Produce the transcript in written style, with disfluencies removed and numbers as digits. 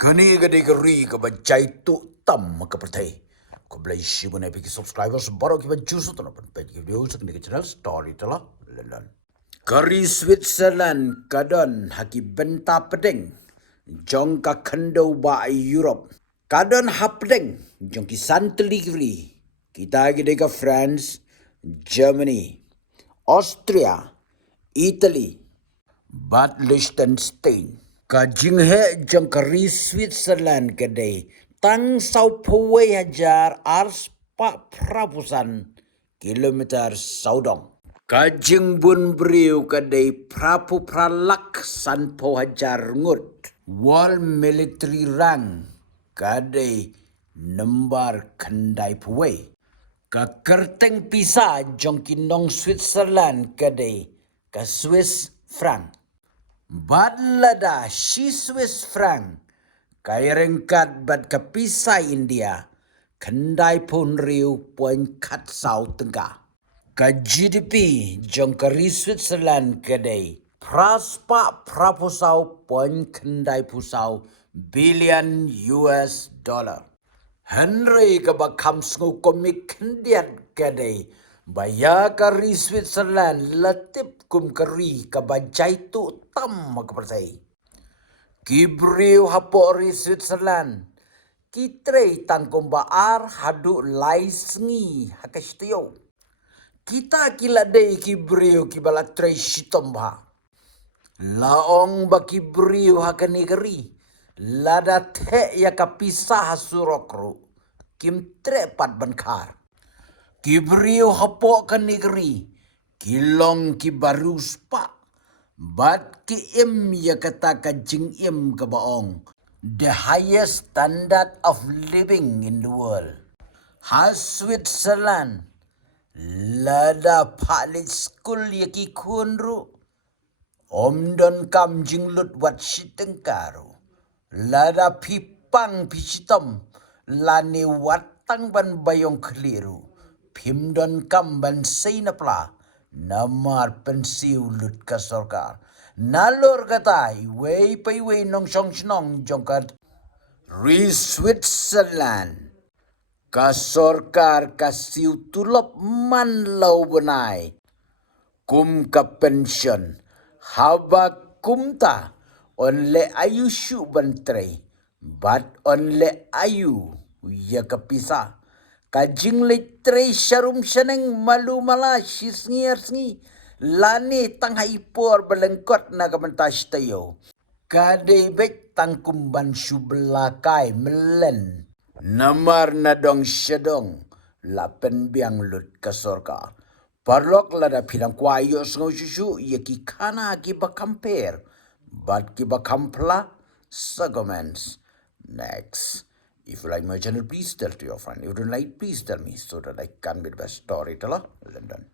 Kani gade gari ka bajai tu tam ka pertai. Ko belai shi bune piki subscribers baru ki baju su tu napan page video sak ni channel story tala lelan. Kari Switzerland kadon haki benta pedeng. Jong ka kendo ba Europe. Kadon hapdeng jong ki santeligri. Kita gade ka France, Germany, Austria, Italy, Bad Liechtenstein. Ka jinghe jong kari Switzerland kadai tang sau pawai hajar arspa prapusan kilometer saudong. Ka jing bun briu kadai prapu pralak san po hajar ngut. Wal military rank kadai nembar kendai pawai. Ka kerteng pisa jong kinong Switzerland kadai ka Swiss franc. Badlada shi Swiss franc kaya rengkat bad kapisa India kendai pun riu poin kat sau tengah. Ka GDP jong kari Switzerland kadai praspa prapusau poin kendai pusau billion US dollar. Henry ka bakam sngu komik kendiat kadai baya kari Switzerland latip kum kari ka bajai tu tam ka pertai. Kibriu hapori Switzerland kitrei tangkum baar hadu laisngi hakastio. Kita kila dei kibriu kibala trei shitomba. Laong ba kibriu hakani kari. Lada te ya kapisa hasurokru. Kim trepat bankar. Kibriu hapo ka negeri. Kilong ki barus pa. Bat ki im ya kata ka jing im ka baong. The highest standard of living in the world. Has Switzerland. Lada palit school ya ki kunru. Omdon kam jinglut wat sitengkaru. Lada pipang pisitom. Lani watang ban bayong keliru. Pimdon kam ban sainapla. Namar pensiu lut ka sorkar. Nalor katai. Way pay way nong song snong jongkat. Re Switzerland. Ka sorkar kasiu tulop man lau benai. Kum ka pension. Haba kumta. Onle ayu syu bantrei. Bat onle ayu ya kapisa. Kajing litrei syarum syaneng malu mala sisngi arsngi. Lani tangha ipor belengkot na kamantas tayo. Kadai bek tangkumban subelakai melen. Namar nadong syadong. Lapen biang lut kasorka. Parlok lada pinang kwayo sengaw susu. Ya ki kana ki bakamper. But kiba kampla segments. Next. If you like my channel, please tell to your friend. If you don't like, please tell me so that I can be the best storyteller. London.